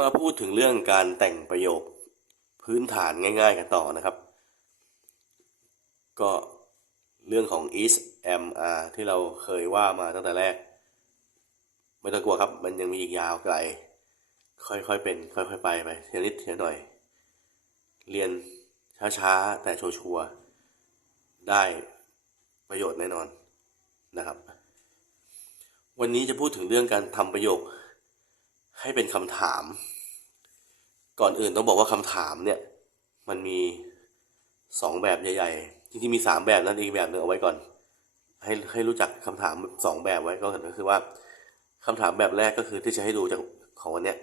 มาพูดถึงเรื่องการแต่งประโยคพื้นฐานง่าย ๆ กันต่อนะครับ ก็เรื่องของ is am are ที่เราเคยว่ามาตั้งแต่แรก ไม่ต้องกลัวครับ มันยังมีอีกยาวไกล ค่อยๆเป็น ค่อยๆไปไปทีละนิดทีละหน่อย เรียนช้าๆ แต่ชัวร์ๆได้ประโยชน์แน่นอนนะครับ วันนี้จะพูดถึงเรื่องการทำประโยค ให้เป็นคำถาม ก่อนอื่นต้องบอกว่าคำถามเนี่ย มันมีสองแบบใหญ่ๆจริงๆมีสามแบบนั่นอีกแบบหนึ่งเอาไว้ก่อน ให้ให้รู้จักคำถามสองแบบไว้ก็คือว่าคำถามแบบแรกก็คือที่จะให้ดูจากของวันเนี้ย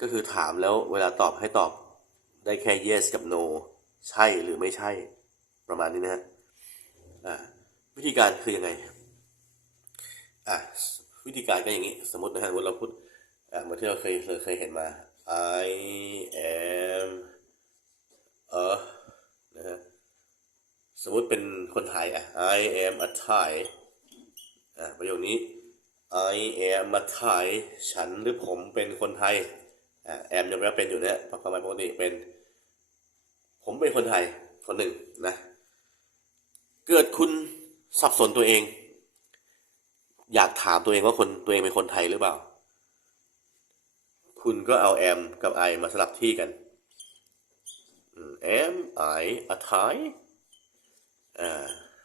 ก็คือถามแล้วเวลาตอบให้ตอบได้แค่ yes กับ no ใช่หรือไม่ใช่ประมาณนี้นะฮะวิธีการคือยังไงอะวิธีการก็อย่างนี้ สมมตินะฮะว่าเราพูด เหมือนที่เราเคยเคยเห็นมา I am a นะฮะสมมติเป็นคนไทยอะ I am a Thai อะประโยคนี้ I am a Thai ฉันหรือผมเป็นคนไทยอะ am ยังไม่เป็นอยู่เนี่ยความหมายปกติเป็น ผมเป็นคนไทยคนหนึ่งนะ เกิดคุณสับสนตัวเอง อยากถามตัวเองว่าคนตัวเองเป็นคนไทยหรือเปล่า คุณก็เอา am กับ I มาสลับที่กันอืม am I a Thai อ่า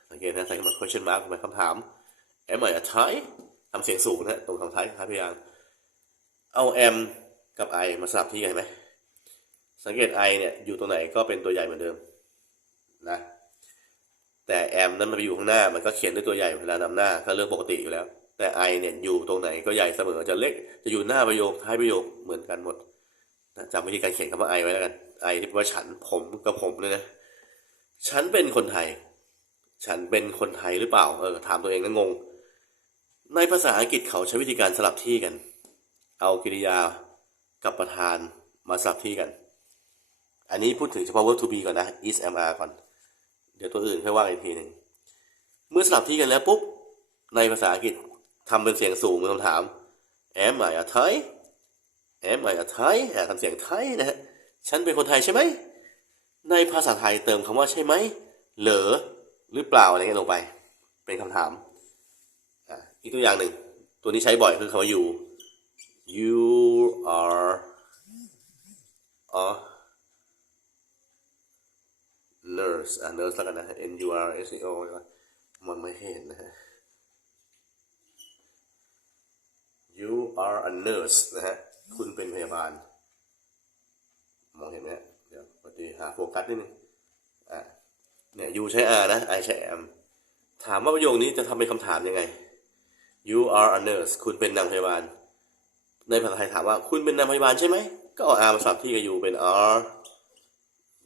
สังเกตนะใส่คำว่า question mark เป็นคำถาม am I a Thai ทำเสียงสูงนะตรงคำท้ายท้ายพยางเอา am กับ I มาสลับที่กันเห็นไหมสังเกต I เนี่ยอยู่ตรงไหนก็เป็นตัวใหญ่เหมือนเดิมนะแต่แอมนั้นมันไปอยู่ข้างหน้ามันก็เขียนด้วยตัวใหญ่เวลานำหน้าก็เรื่องปกติอยู่แล้ว แต่ไอเนี่ยอยู่ตรงไหนก็ใหญ่เสมอจะเล็กจะอยู่หน้าประโยคท้ายประโยคเหมือนกันหมดจำวิธีการเขียนคำว่าไอไว้แล้วกันไอที่แปลว่าฉันผมกับผมเลยนะฉันเป็นคนไทย ฉันเป็นคนไทยหรือเปล่าเออถามตัวเองนะงง ในภาษาอังกฤษเขาใช้วิธีการสลับที่กัน เอากริยากับประธานมาสลับที่กัน อันนี้พูดถึงเฉพาะ verb to be ก่อนนะ is am are ก่อน เดี๋ยวตัวอื่นค่อยว่าอีกทีหนึ่งเมื่อสลับที่กันแล้วปุ๊บในภาษาอังกฤษ ทำเป็นเสียงสูงเป็นคำถาม am I a Thai am I a Thai อ่าทำเสียงไทยนะฮะฉันเป็นคนไทยใช่ไหม ในภาษาไทยเติมคำว่าใช่ไหม เหรอหรือเปล่าอะไรเงี้ยลงไป เป็นคำถามอ่าอีกตัวอย่างหนึ่ง ตัวนี้ใช้บ่อยคือคำว่า you you are a nurse อะ nurse แล้วกันนะ n u r s e o มันไม่เห็นนะฮะ you are a nurse นะฮะ คุณเป็นพยาบาล มองเห็นไหมเดี๋ยวปฏิหาโฟกัสนิดนึงอะเนี่ย you ใช้ are นะ I ใช้ am ถามว่าประโยคนี้จะทำเป็นคำถามยังไง you are a nurse คุณเป็นนางพยาบาล ในภาษาไทยถามว่าคุณเป็นนางพยาบาลใช่ไหม ก็เอา are มาสลับที่กับ you เป็น are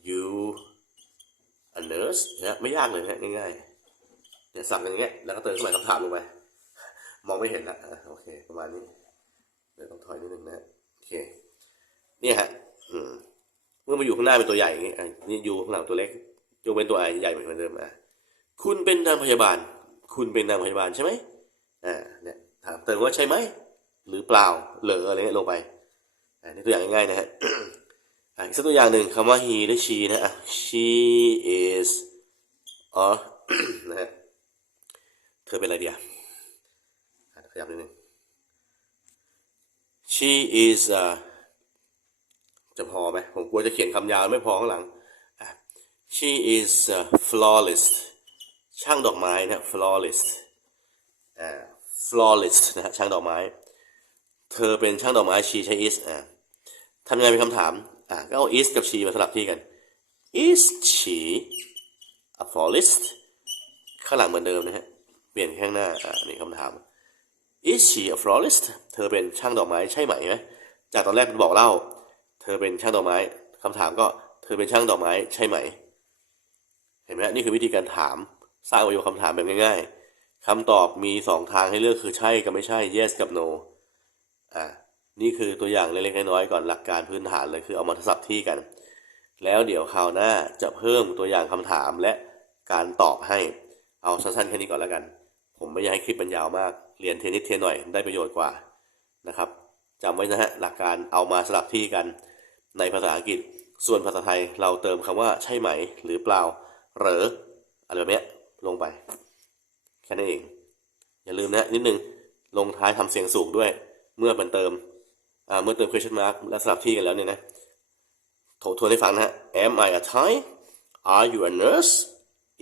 you a nurse นะไม่ยากเลยนะง่ายๆเนี่ยสับอย่างเงี้ยแล้วก็เติมเครื่องหมายคำถามลงไป มองไม่เห็นละโอเค ประมาณนี้ เดี๋ยวต้องถอยนิดนึงนะโอเคเนี่ยฮะเมื่อมาอยู่ข้างหน้าเป็นตัวใหญ่อย่างงี้อะนี่อยู่ข้างหลังตัวเล็กยกเป็นตัวไอใหญ่เหมือนเดิมอะคุณเป็นนางพยาบาล คุณเป็นนางพยาบาลใช่ไหมอ่าเนี่ยถามเติมว่าใช่ไหมหรือเปล่าเหรออะไรเงี้ยลงไปอ่านี่ตัวอย่างง่ายๆนะฮะอะอีกสักตัวอย่างหนึ่งคำว่า he หรือ she นะอะ she is อ๋อนะฮะเธอเป็นอะไรเดียวขยับนิดนึง she is อะจะพอไหมผมกลัวจะเขียนคำยาวไม่พอข้างหลัง she is a florist ช่างดอกไม้นะ florist อ่า florist นะฮะช่างดอกไม้ เธอเป็นช่างดอกไม้ she ใช้ is อ่าทำยังไงเป็นคำถามอะก็เอา is กับ she มาสลับที่กัน is she a florist ข้างหลังเหมือนเดิมนะฮะ เปลี่ยนข้างหน้า อะนนี้คำถาม is she a florist เธอเป็นช่างดอกไม้ใช่ไหมนะจากตอนแรกมันบอกเล่า เธอเป็นช่างดอกไม้คำถามก็เธอเป็นช่างดอกไม้ใช่ไหม เห็นไหมนี่คือวิธีการถาม สร้างประโยคคำถามแบบง่าย ๆคำตอบมีสองทางให้เลือกคือใช่กับไม่ใช่ yes กับ no อ่านี่คือตัวอย่างเล็กๆน้อยๆก่อนหลักการพื้นฐานเลยคือเอามาทดสอบที่กัน แล้วเดี๋ยวคราวหน้าจะเพิ่มตัวอย่างคำถามและการตอบให้ เอาสั้นๆแค่นี้ก่อนแล้วกัน ผมไม่อยากให้คลิปมันยาวมาก เรียนเทนนิสเทนหน่อยได้ประโยชน์กว่านะครับจำไว้นะฮะหลักการเอามาสลับที่กันในภาษาอังกฤษ ส่วนภาษาไทยเราเติมคำว่าใช่ไหม หรือเปล่าหรออะไรแบบนี้ลงไป แค่นั้นเอง อย่าลืมนะนิดนึงลงท้ายทำเสียงสูงด้วย เมื่อมันเติมเมื่อเติม question mark และสลับที่กันแล้วเนี่ยนะถทวนให้ฟังนะฮะ Am I a Thai Are you a nurse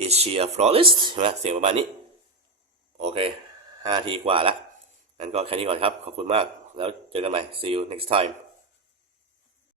Is she a florist ใช่ไหมเสียงประมาณนี้ โอเค ห้าทีกว่าละงั้นก็แค่นี้ก่อนครับ ขอบคุณมาก แล้วเจอกันใหม่ see you next time